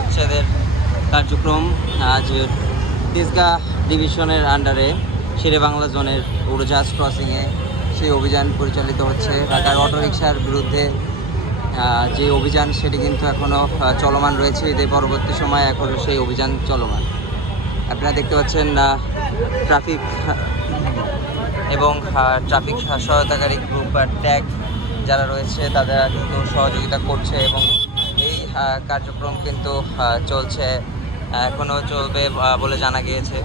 উচ্ছেদের কার্যক্রম। আজ তেজগাঁ ডিভিশনের আন্ডারে শেরে বাংলা জোনের উড়োজাহাজ ক্রসিংয়ে সেই অভিযান পরিচালিত হচ্ছে। ঢাকার অটোরিকশার বিরুদ্ধে যে অভিযান, সেটি কিন্তু এখনও চলমান রয়েছে। এদের পরবর্তী সময় এখনও সেই অভিযান চলমান। আপনারা দেখতে পাচ্ছেন ট্রাফিক, এবং ট্রাফিক সহায়তাকারী গ্রুপ বা ট্যাগ যারা রয়েছে তারা কিন্তু সহযোগিতা করছে এবং এই কার্যক্রম কিন্তু চলছে এখনও চলবে বলে জানা গিয়েছে।